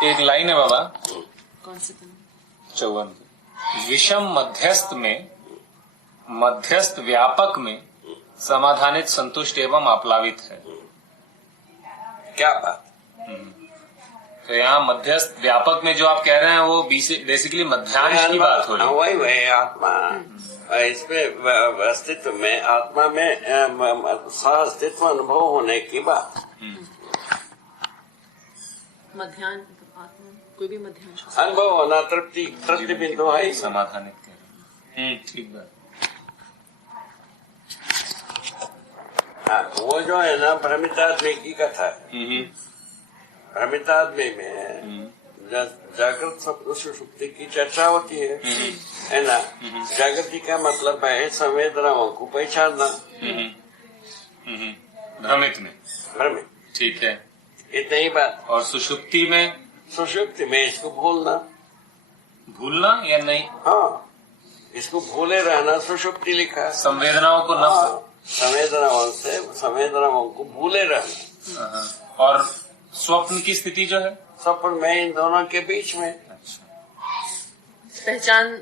एक लाइन है बाबा, कौन से 54, विषम मध्यस्थ में, मध्यस्थ व्यापक में समाधानित संतुष्ट एवं आप्लावित है। क्या बात? तो यहाँ मध्यस्थ व्यापक में जो आप कह रहे हैं वो बेसिकली मध्यांश की बात हो रही है। वही आत्मा इसमें अस्तित्व में, आत्मा में सह अस्तित्व अनुभव होने की बात। मध्यान्ह आत्मा कोई भी मध्यांश अनुभव होना तृप्ति बिंदु है, समाधानित कह रहे हैं। ठीक बात। हाँ, वो जो है ना भ्रमितात्मा की कथा है। भ्रमितात्मा में जागृत स्वप्न सुषुप्ति की चर्चा होती है ना। जागृति का मतलब है संवेदनाओं को पहचानना। भ्रमित ठीक है, इतनी ही बात। और सुषुप्ति में? सुषुप्ति में इसको भूलना या नहीं? हाँ, इसको भूले रहना सुषुप्ति लिखा है। संवेदनाओं को न, संवेदनाओं को भूले रहना। और स्वप्न की स्थिति जो है, स्वप्न में इन दोनों के बीच में पहचान,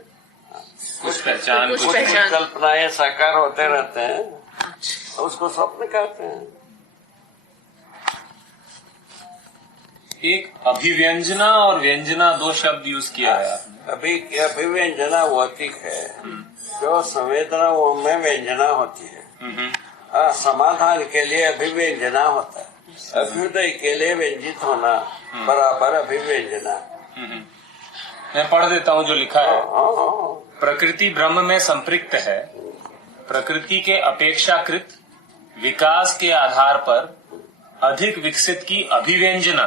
कुछ पहचान, कुछ पहचान, कल्पनाएं साकार होते रहते हैं, तो उसको स्वप्न कहते हैं। एक अभिव्यंजना और व्यंजना दो शब्द यूज किया है आपने। अभिव्यंजना भौतिक है, जो संवेदनाओं में व्यंजना होती है। समाधान के लिए अभिव्यंजना होता है। अभ्युदय के लिए व्यंजित होना बराबर अभिव्यंजना। मैं पढ़ देता हूँ जो लिखा है। प्रकृति ब्रह्म में संपृक्त है। प्रकृति के अपेक्षाकृत विकास के आधार पर अधिक विकसित की अभिव्यंजना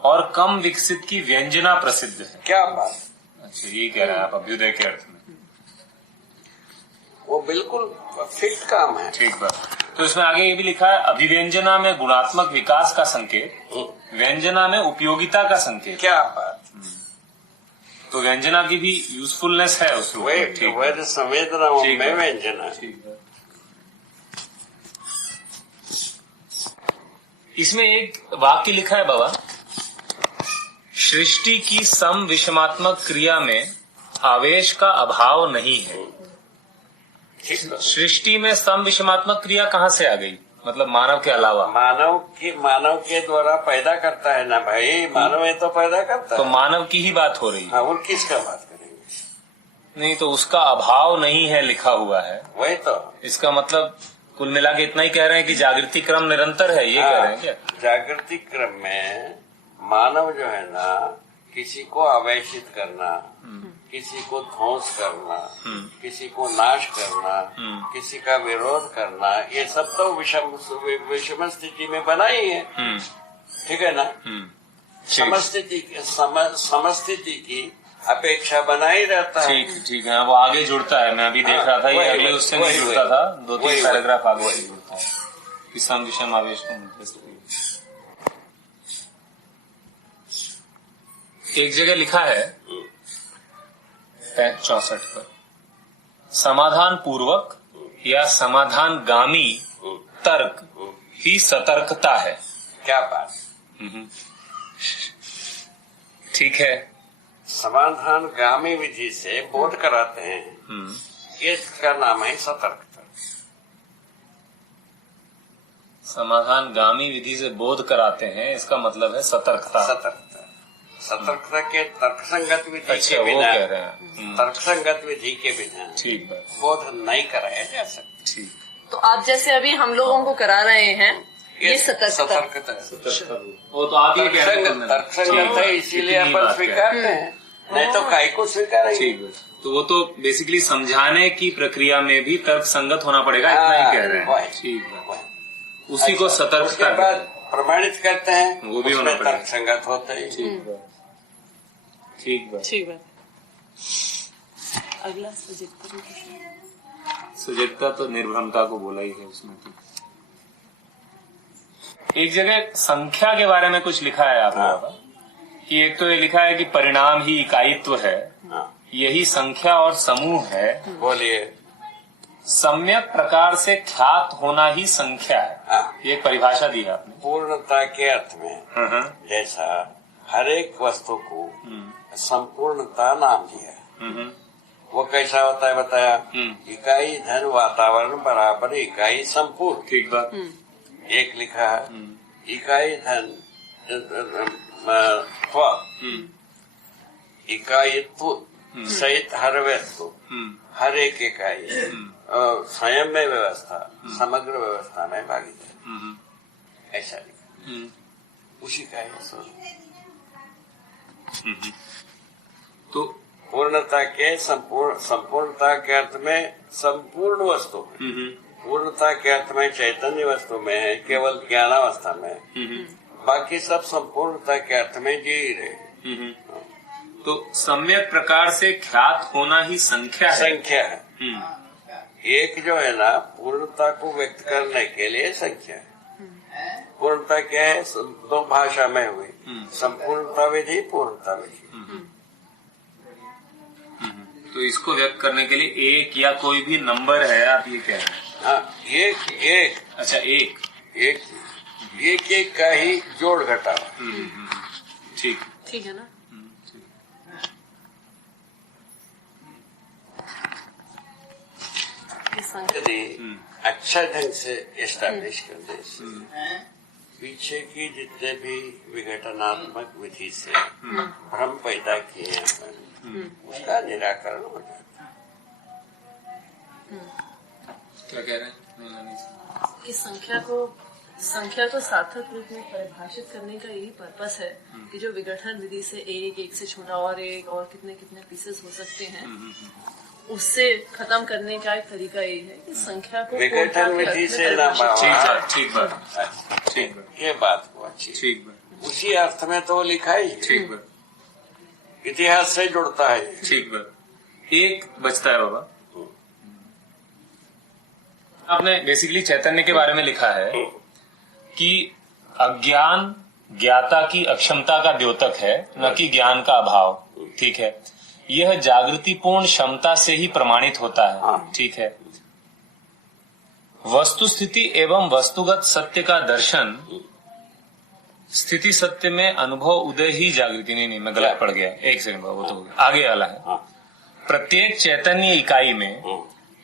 और कम विकसित की व्यंजना प्रसिद्ध है। क्या बात? अच्छा, ये कह रहे हैं आप अभ्युदय के अर्थ में। वो बिल्कुल फिट काम है। ठीक बात। तो इसमें आगे ये भी लिखा है, अभिव्यंजना में गुणात्मक विकास का संकेत, व्यंजना में उपयोगिता का संकेत। क्या बात? तो व्यंजना की भी यूजफुलनेस है उसमें। ठीक, संवेदनाओं में व्यंजना। इसमें एक वाक्य लिखा है बाबा, सृष्टि की सम विषमात्मक क्रिया में आवेश का अभाव नहीं है। सृष्टि में सम विषमात्मक क्रिया कहाँ से आ गई? मतलब मानव के अलावा? मानव के द्वारा पैदा करता है ना भाई, मानव है तो पैदा करता तो है। मानव की ही बात हो रही है। हाँ, और किसका बात करेंगे? नहीं, तो उसका अभाव नहीं है लिखा हुआ है। वही तो इसका मतलब कुल मिला के इतना ही कह रहे हैं कि जागृति क्रम निरंतर है, ये कह रहे हैं क्या? जागृति क्रम में मानव जो है ना, किसी को आवेशित करना, किसी को ध्वंस करना, किसी को नाश करना, किसी का विरोध करना, ये सब तो विषम स्थिति में बना ही है। ठीक है ना। समस्थिति की अपेक्षा बना ही रहता है। ठीक है, वो आगे जुड़ता है। मैं अभी देख रहा था, ये अगले उससे नहीं जुड़ता था, 2-3 पैराग्राफ आगे से जुड़ता है कि सम विषम आवेश को मध्यस्थ। एक जगह लिखा है 64 पर, समाधान पूर्वक या समाधान गामी तर्क ही सतर्कता है। क्या बात? ठीक है, समाधान गामी विधि से बोध कराते हैं, इसका नाम है सतर्कता। समाधान गामी विधि से बोध कराते हैं, इसका मतलब है सतर्कता। सतर्कता के तर्कसंगत विधि के बिना, तर्कसंगत विधि के बिना ठीक है, बोध नहीं कराया जा सकता। ठीक। तो आप जैसे अभी हम लोगों को करा रहे हैं, ये सतर्कता। वो तो आप ही कह रहे हैं तर्कसंगत है, इसीलिए अपन स्वीकारते हैं, नहीं तो काय को स्वीकारेंगे। ठीक है, तो वो तो बेसिकली समझाने की प्रक्रिया में भी तर्क संगत होना पड़ेगा, इतना ही कह रहे हैं। ठीक है, उसी को सतर्कता के बाद प्रमाणित करते हैं, वो भी होना पड़ेगा। तर्क संगत होते हैं। ठीक बात। अगला सुजगता तो निर्भ्रमता को बोला ही है उसमें। एक जगह संख्या के बारे में कुछ लिखा है आपने कि एक तो ये लिखा है कि परिणाम ही इकाईत्व है, यही संख्या और समूह है। बोलिए। सम्यक प्रकार से ख्यात होना ही संख्या है। ये एक परिभाषा दी है आपने। पूर्णता के अर्थ में जैसा हर एक वस्तु को संपूर्णता नाम दिया। वो कैसा होता है बताया? इकाई धन वातावरण बराबर इकाई संपूर्ण। ठीक बात। एक लिखा है इकाई धन इकाईत्व सहित हर वस्तु, हर एक इकाई स्वयं में व्यवस्था, समग्र व्यवस्था में भागीदार, ऐसा लिखा। उसी का है स्वरूप। तो पूर्णता के संपूर्णता के अर्थ में संपूर्ण वस्तु में, पूर्णता के अर्थ में चैतन्य वस्तु में है, केवल ज्ञानावस्था में, बाकी सब संपूर्णता के अर्थ में जी रहे। तो सम्यक प्रकार से ख्यात होना ही संख्या है। संख्या है। एक जो है ना पूर्णता को व्यक्त करने के लिए संख्या है। पूर्णता क्या है? दो भाषा में हुई, संपूर्णता विधि, पूर्णता विधि। तो इसको व्यक्त करने के लिए एक या कोई भी नंबर है, आप ये कह रहे हैं? हाँ, एक अच्छा, एक का ही जोड़ घटा। ठीक ठीक है ना। यदि अच्छा ढंग से एस्टैब्लिश करने से पीछे की जितने भी विघटनात्मक विधि से भ्रम पैदा किए हैं उसका निराकरण हो जाता है। क्या कह रहे हैं? इस संख्या को सार्थक रूप में परिभाषित करने का यही पर्पस है कि जो विघटन विधि से एक से छोटा और एक और कितने कितने पीसेस हो सकते हैं, उससे खत्म करने का एक तरीका यही है कि संख्या को विघटन विधि से ना। ठीक बात। ये बात को अच्छी। ठीक बात। उसी अर्थ में तो लिखा ही। ठीक बात। इतिहास से जुड़ता है। ठीक बात। एक बचता है बाबा, आपने बेसिकली चैतन्य के बारे में लिखा है कि अज्ञान ज्ञाता की अक्षमता का द्योतक है, न कि ज्ञान का अभाव। ठीक है, यह जागृतिपूर्ण क्षमता से ही प्रमाणित होता है। ठीक है, वस्तु स्थिति एवं वस्तुगत सत्य का दर्शन, स्थिति सत्य में अनुभव उदय ही जागृति। नहीं, मैं गलत पड़ गया, एक सेकंड बाबा, वो तो हो गया, आगे वाला है। प्रत्येक चैतन्य इकाई में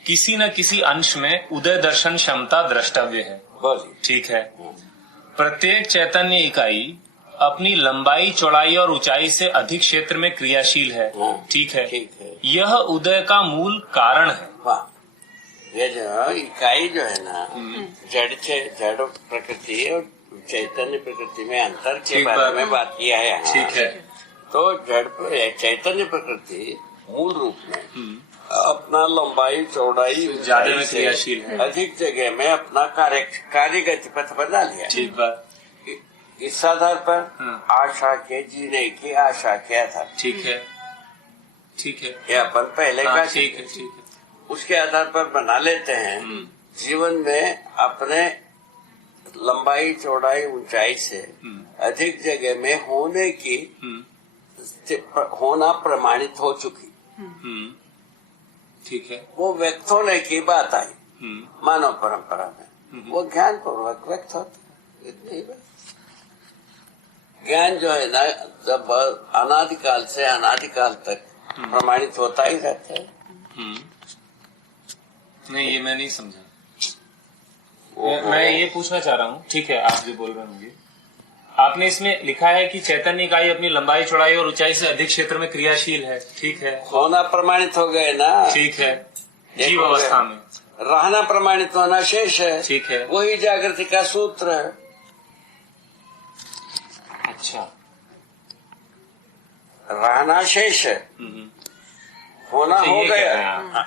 किसी न किसी अंश में उदय दर्शन क्षमता द्रष्टव्य है। ठीक है, प्रत्येक चैतन्य इकाई अपनी लंबाई, चौड़ाई और ऊंचाई से अधिक क्षेत्र में क्रियाशील है। ठीक है, यह उदय का मूल कारण है। ये जो इकाई जो है ना, जड़ प्रकृति और चैतन्य प्रकृति में अंतर के बारे में बात किया है। ठीक है, तो जड़ चैतन्य प्रकृति मूल रूप में अपना लंबाई, चौड़ाई, ज्यादा में क्रियाशील है, अधिक जगह में अपना कार्य गतिपथ बना लिया। ठीक बात। इस आधार पर आशा के जीने की आशा क्या था। ठीक है, ठीक है, ये अपन पहले का ठीक है, ठीक है, उसके आधार पर बना लेते हैं। जीवन में अपने लंबाई, चौड़ाई, ऊंचाई से अधिक जगह में होने की होना प्रमाणित हो चुकी। ठीक है, वो व्यक्त होने की बात आई मानव परंपरा में, वो ज्ञान पूर्वक व्यक्त होता। इतनी बात। ज्ञान जो है ना, जब अनादिकाल से अनादिकाल तक प्रमाणित होता ही रहता है। नहीं, ये मैं नहीं समझा। मैं ये पूछना चाह रहा हूँ। ठीक है, आप जो बोल रहे होंगे, आपने इसमें लिखा है कि चैतन्य इकाई अपनी लंबाई, चौड़ाई और ऊंचाई से अधिक क्षेत्र में क्रियाशील है। ठीक है, होना प्रमाणित हो गए ना। ठीक है, जीव अवस्था में रहना प्रमाणित होना शेष है। ठीक है, वही जागृति का सूत्र है। अच्छा, रहना शेष है, होना तो हो ये कह रहे गया, हैं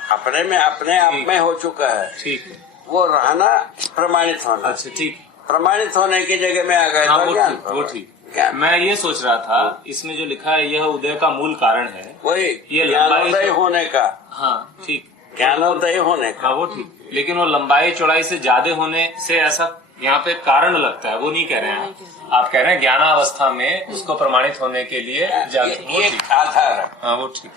अपने आप में हो चुका है। ठीक है, वो रहना प्रमाणित होना। अच्छा, ठीक, प्रमाणित होने की जगह में आ गए। हाँ, तो वो ठीक। मैं ये सोच रहा था, इसमें जो लिखा है यह उदय का मूल कारण है, वही ये ज्ञानोदय होने का। हाँ, ठीक, ज्ञानोदय होने का। हाँ, वो ठीक। लेकिन वो लंबाई, चौड़ाई से ज्यादा होने से ऐसा यहाँ पे कारण लगता है, वो नहीं कह रहे हैं। आप कह रहे हैं ज्ञानावस्था में उसको प्रमाणित होने के लिए ये आधार है। हाँ, वो ठीक।